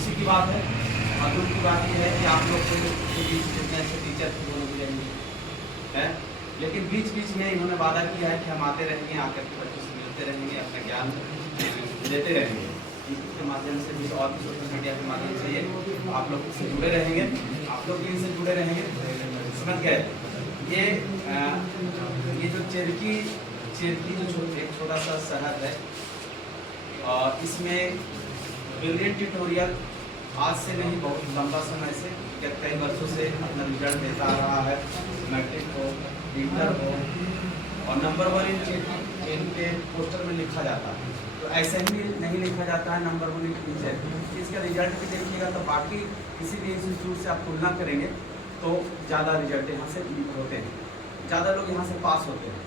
खुशी की बात है। और दुख की बात यह है कि आप लोग के बीच जितने अच्छे टीचर थे वो लोग रहेंगे है, लेकिन बीच बीच में इन्होंने वादा किया है कि हम आते रहेंगे, आकर के बच्चों से मिलते रहेंगे, अपना ज्ञान देते रहेंगे। इसके माध्यम से भी और भी सोशल मीडिया के माध्यम से ये आप लोग से जुड़े रहेंगे, आप लोग भी इनसे जुड़े रहेंगे। समझ गए? ये जो चेरकी जो एक छोटा सा शहर है और इसमें ब्रिलियंट ट्यूटोरियल आज से नहीं बहुत लंबा समय से कई वर्षों से अपना रिजल्ट देता आ रहा है। मैट्रिक हो, इंटर हो और नंबर 1 इनके पोस्टर में लिखा जाता है। तो ऐसा ही नहीं लिखा जाता है नंबर 1 इन टीचर। इसका रिजल्ट भी देखिएगा तो बाकी किसी भी इंस्टीट्यूट से आप तुलना करेंगे तो ज़्यादा रिजल्ट यहाँ से होते हैं, ज़्यादा लोग यहाँ से पास होते हैं।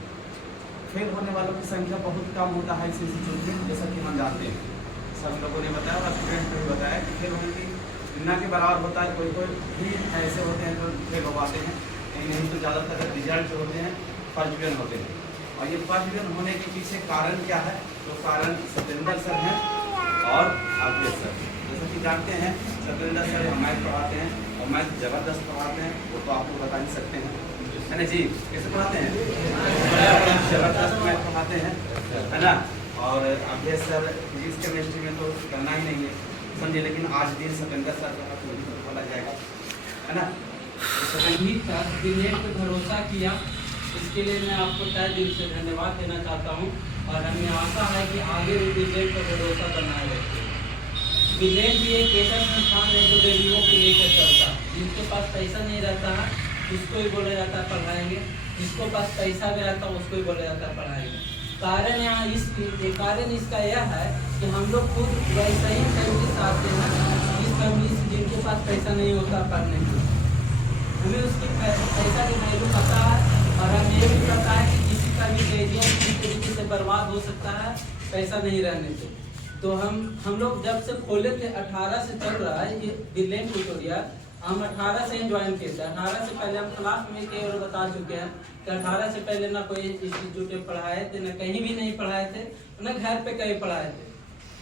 फेल होने वालों की संख्या बहुत कम होता है इस इंस्टीट्यूट में, जैसा कि हम जानते हैं। सभी लोगों ने बताया और स्टूडेंट ने भी बताया कि फेल होने की न के बराबर होता है। कोई कोई भी ऐसे होते हैं जो फेल हो पाते हैं, नहीं तो ज़्यादातर रिजल्ट जो होते हैं फर्स्ट डिवीजन होते हैं। और ये फर्स्ट डिवीजन होने के पीछे कारण क्या है? तो कारण सत्येंद्र सर हैं और अवधेश सर। जैसा कि जानते हैं सत्येंद्र सर मैथ पढ़ाते हैं और मैथ ज़बरदस्त पढ़ाते हैं, वो तो आपको बता नहीं सकते हैं, है ना जी? कैसे पढ़ाते हैं? ज़बरदस्त मैथ पढ़ाते हैं, है ना? और अवधेश सर फिजिक्स केमिस्ट्री में तो करना ही नहीं है, समझे। लेकिन आज दिन सत्येंद्र सर का तो पता लग जाएगा, है ना? ब्रिलियंट पे भरोसा किया, इसके लिए मैं आपको तहे दिल से धन्यवाद देना चाहता हूँ। और हमें आशा है कि आगे भी ब्रिलियंट पर भरोसा बनाए रखें। ब्रिलियंट भी एक ऐसा संस्थान है जो रेडियो को लेकर चलता है। जिसके पास पैसा नहीं रहता है उसको ही बोला जाता है पढ़ाएंगे, जिसको पास पैसा भी रहता है उसको ही बोला जाता है पढ़ाएंगे। कारण यहाँ कारण इसका यह है कि हम लोग खुद वैसे ही फैमिली से आते हैं, जिस फैमिली से जिनके पास पैसा नहीं होता पढ़ने के, हमें उसकी पैसा की वैल्यू पता है। और हमें ये भी पता है कि किसी का भी कैरियर किसी तरीके से बर्बाद हो सकता है पैसा नहीं रहने से। तो हम लोग जब से खोले थे 18 से चल रहा है ये ब्रिलियंट ट्यूटोरियल। हम 18 से ज्वाइन किए थे। 18 से पहले हम क्लास में कई और बता चुके हैं कि 18 से पहले ना कोई इंस्टीट्यूट में पढ़ाए थे, ना कहीं भी नहीं पढ़ाए थे, ना घर पे कहीं पढ़ाए थे।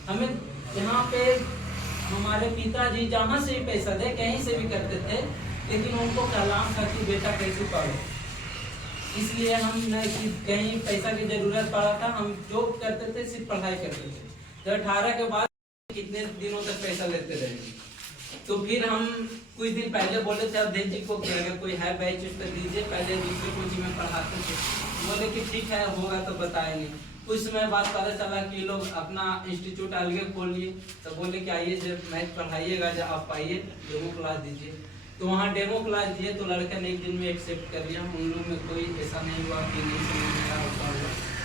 हमें यहाँ पे हमारे पिताजी जहाँ से भी पैसा दे कहीं से भी करते थे, लेकिन उनको कलाम था कि बेटा कैसे पढ़ो। इसलिए हम न कहीं पैसा की जरूरत पड़ा था, हम जो करते थे सिर्फ पढ़ाई करते थे। जब 18 के बाद कितने दिनों तक पैसा लेते रहेंगे, तो फिर हम कुछ दिन पहले बोले थे अवधेश जी को कि अगर कोई है बैच उस पर दीजिए। पहले दूसरे कोचिंग में पढ़ाते थे, बोले कि ठीक है होगा तो बताएंगे। कुछ समय बाद पता चला कि लोग अपना इंस्टीट्यूट अलग खोल लिए, तो बोले कि आइए जब मैथ पढ़ाइएगा जब आप आइए डेमो क्लास दीजिए। तो वहाँ डेमो क्लास दिए तो लड़का ने एक दिन में एक्सेप्ट कर लिया। उन लोग में कोई ऐसा नहीं हुआ कि नहीं समझ में आया।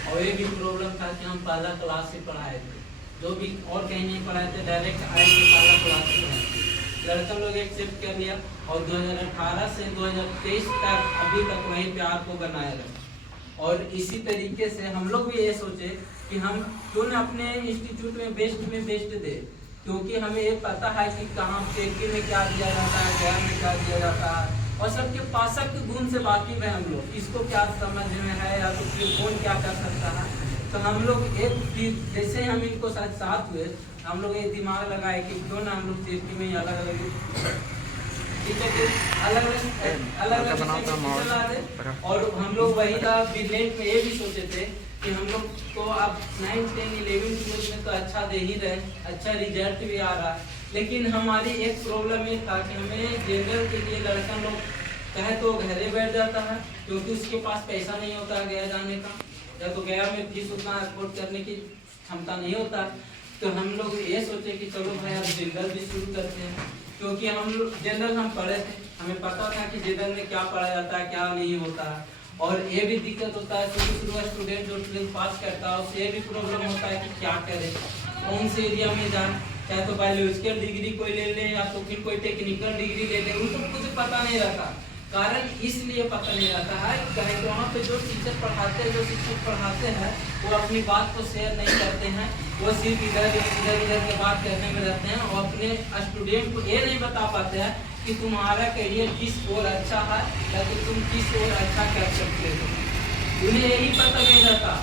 और ये भी प्रॉब्लम था कि हम पहला क्लास से पढ़ाए थे, जो भी और कहीं नहीं पढ़ाए थे, डायरेक्ट आए थे पहला क्लास से पढ़ाए थे। लड़का लोग एक्सेप्ट कर लिया और 2018 से 2023 तक अभी तक वहीं पे आपको बनाए रहे। और इसी तरीके से हम लोग भी ये सोचे कि हम क्यों न अपने इंस्टीट्यूट में बेस्ट दे, क्योंकि हमें ये पता है कि कहाँ पेटी में क्या दिया जाता है, गया में क्या दिया जाता है, और सबके पासक गुण से वाकिफ है हम लोग, किसको क्या समझ में है या तो फिर कौन क्या कर सकता है। तो हम लोग एक फिर जैसे हम इनको साथ हुए, हम लोग ये दिमाग लगाए कि क्यों ना हम लोग सेफ्टी में अलग और हम लोग वही था ब्रिलियंट में ये भी सोचे थे कि हम लोग को अब 9, 10, 11, 12 में तो अच्छा दे ही रहे, अच्छा रिजल्ट भी आ रहा है। लेकिन हमारी एक प्रॉब्लम ये था कि हमें जनरल के लिए लड़का लोग कहे तो घरे बैठ जाता है, क्योंकि उसके पास पैसा नहीं होता गया जाने का, या तो गया में फीस उतना अफोर्ड करने की क्षमता नहीं होता। तो हम लोग ये सोचे कि चलो भाई अब जनरल भी शुरू करते हैं, क्योंकि हम जनरल हम पढ़े थे, हमें पता था कि जनरल में क्या पढ़ा जाता है क्या नहीं होता है। और ये भी दिक्कत होता है शुरू स्टूडेंट जो 12th पास करता है उससे ये भी प्रॉब्लम होता है कि क्या करे, कौन से एरिया में जाए, चाहे तो बायोलॉजिकल डिग्री कोई ले ले या तो फिर कोई टेक्निकल डिग्री ले ले, उनको कुछ पता नहीं रहता। कारण इसलिए पता नहीं रहता है कि वहाँ पे जो टीचर पढ़ाते हैं, जो शिक्षक पढ़ाते हैं, वो अपनी बात को शेयर नहीं करते हैं, वो सिर्फ इधर के बात करने में रहते हैं और अपने स्टूडेंट को ये नहीं बता पाते हैं कि तुम्हारा करियर किस ओर अच्छा है या तो तुम किस ओर अच्छा कर सकते हो। उन्हें यही पता नहीं रहता।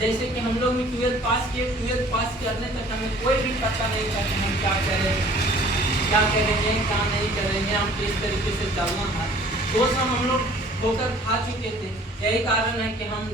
जैसे कि हम लोग भी 12th पास किए, 12th पास करने तक हमें कोई भी पता नहीं था कि हम क्या करें, क्या करेंगे क्या नहीं करेंगे, हम किस तरीके से चलना है, वो सब हम लोग ठोकर खा चुके थे। यही कारण है कि हम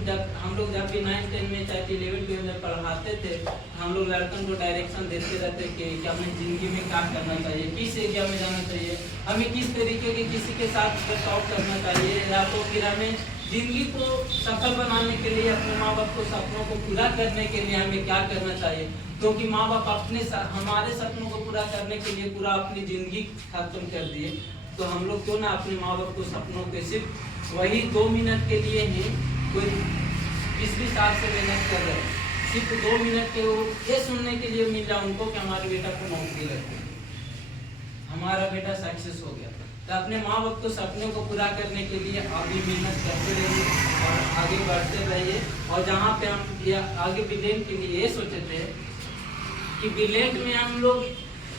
लोग जब भी 9th 10 में चाहे 11 12 में पढ़ाते थे, हम लोग लड़कन को डायरेक्शन देते रहते कि हमें ज़िंदगी में क्या करना चाहिए, किस एरिया में जाना चाहिए, हमें किस तरीके के किसी के साथ बर्ताव करना चाहिए, या तो फिर हमें ज़िंदगी को सफल बनाने के लिए अपने माँ बाप को सपनों को पूरा करने के लिए हमें क्या करना चाहिए, क्योंकि माँ बाप हमारे सपनों को पूरा करने के लिए पूरा अपनी ज़िंदगी खत्म कर दिए। तो हम लोग क्यों ना अपने माँ बाप को सपनों के सिर्फ वही 2 मिनट के लिए ही कोई 20 साल से मेहनत कर रहे हैं, सिर्फ 2 मिनट के वो ये सुनने के लिए मिल जाए उनको कि हमारे बेटा को नौकरी लग गई, हमारा बेटा सक्सेस हो गया। तो अपने माँ बाप को सपनों को पूरा करने के लिए आगे मेहनत करते रहिए और आगे बढ़ते रहिए। और जहाँ पे हम आगे ब्रिलियंट के लिए ये सोचे थे कि ब्रिलियंट में हम लोग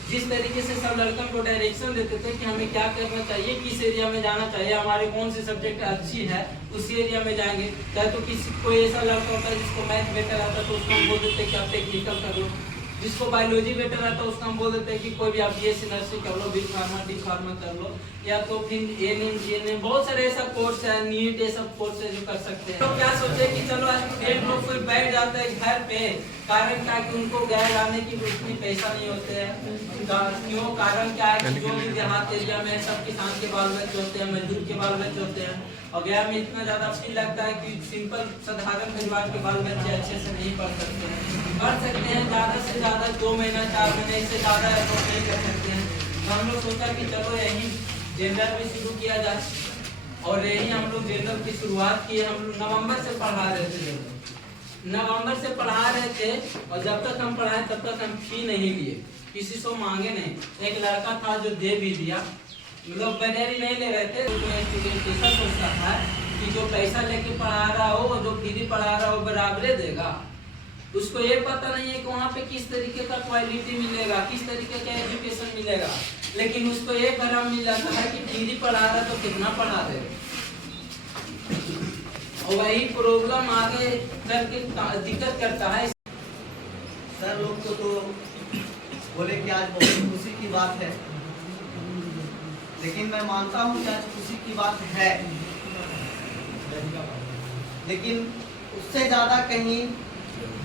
जिस तरीके से सब लड़कों को डायरेक्शन देते थे कि हमें क्या करना चाहिए, किस एरिया में जाना चाहिए, हमारे कौन सी सब्जेक्ट अच्छी है उस एरिया में जाएंगे। चाहे तो किसी कोई ऐसा लड़का होता है जिसको मैथ बेटर आता है तो उसको हम बोल देते हैं कि आप टेक्निकल कर लो, जिसको बायोलॉजी बेटर आता है उसको हम बोल देते हैं कि कोई भी आप BSc नर्सिंग कर लो, बी फार्मा डी फार्मा कर लो, या तो फिर ANM बहुत सारे ऐसा कोर्स है, नीट ये सब कोर्स है जो कर सकते हैं। तो क्या सोचे कि चलो स्टूडेंट लोग कोई बैठ जाता है घर पे, कारण क्या कि उनको घर लाने की उतनी पैसा नहीं होते हैं, क्यों कारण क्या है कि जो भी देहात एरिया में सब किसान के बाल बच्चे होते हैं, मजदूर के बाल बच्चे होते हैं, और गया में इतना ज़्यादा फील लगता है कि सिंपल साधारण परिवार के बाल बच्चे अच्छे से नहीं पढ़ सकते हैं, पढ़ सकते हैं ज़्यादा से ज़्यादा 2 महीना 4 महीने से ज़्यादा एफर्ट नहीं कर सकते हैं। तो हम लोग सोचा कि चलो यही जनरल में शुरू किया जाए, और यही हम लोग जनरल की शुरुआत की। हम लोग नवंबर से पढ़ा रहे थे, नवंबर से पढ़ा रहे थे, और जब तक हम पढ़ाए तब तक हम फी नहीं लिए, किसी से मांगे नहीं। एक लड़का था जो दे भी दिया, मतलब बनेरी नहीं ले रहे थे। तो स्टूडेंट ऐसा सोचता था कि जो पैसा लेके पढ़ा रहा हो, जो फ्री पढ़ा रहा हो बराबरे देगा, उसको ये पता नहीं है कि वहाँ पे किस तरीके का क्वालिटी मिलेगा, किस तरीके का एजुकेशन मिलेगा, लेकिन उसको ये भरम मिल जाता है कि फ्री पढ़ा रहा तो कितना पढ़ा देगा, और वही प्रॉब्लम आगे करके दिक्कत करता है। सर लोग तो बोले कि आज बहुत खुशी की बात है, लेकिन मैं मानता हूँ कि आज खुशी की बात है, लेकिन उससे ज़्यादा कहीं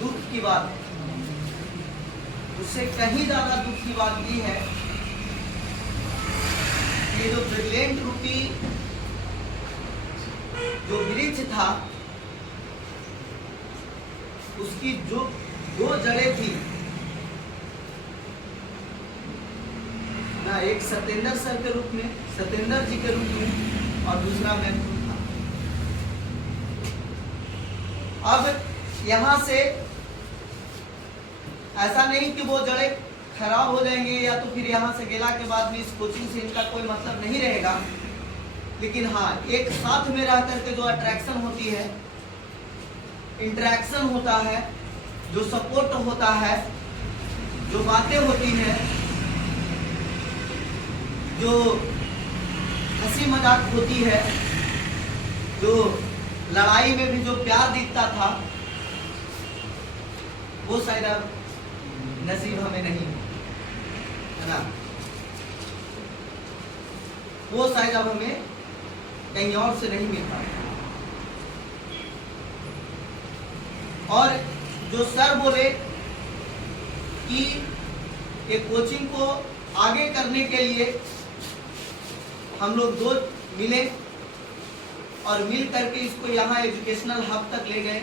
दुख की बात है। उससे कहीं ज़्यादा दुख की बात ये है कि जो ब्रिलियंट रूपी जो वृक्ष था, उसकी जो 2 जड़ें थी ना, एक सत्येंद्र सर के रूप में, सत्येंद्र जी के रूप में, और दूसरा मैं खुद था। अब यहाँ से ऐसा नहीं कि वो जड़ें खराब हो जाएंगे या तो फिर यहाँ से गेला के बाद भी इस कोचिंग से इनका कोई मतलब नहीं रहेगा, लेकिन हाँ, एक साथ में रह करके जो अट्रैक्शन होती है, इंटरेक्शन होता है, जो सपोर्ट होता है, जो बातें होती हैं, जो हंसी मजाक होती है, जो लड़ाई में भी जो प्यार दिखता था, वो शायद अब नसीब हमें नहीं है ना, वो शायद अब हमें कहीं और से नहीं मिलता। और जो सर बोले कि ये कोचिंग को आगे करने के लिए हम लोग 2 मिले और मिल करके इसको यहाँ एजुकेशनल हब तक ले गए,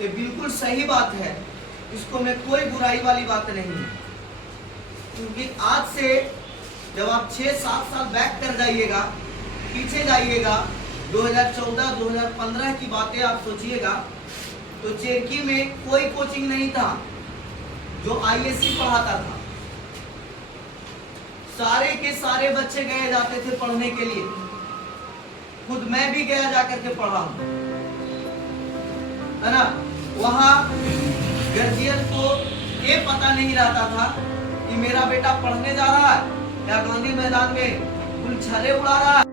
ये बिल्कुल सही बात है, इसको में कोई बुराई वाली बात नहीं है। क्योंकि आज से जब आप 6-7 साल बैक कर जाइएगा, पीछे जाइएगा, 2014-2015 की बातें आप सोचिएगा, तो चेरकी में कोई कोचिंग नहीं था जो ISC पढ़ाता था। सारे के सारे बच्चे गए जाते थे पढ़ने के लिए, खुद मैं भी गया जाकर के पढ़ा है ना। वहाँ गर्जियन को ये पता नहीं रहता था कि मेरा बेटा पढ़ने जा रहा है या गांधी मैदान में गुलछले उड़ा रहा है।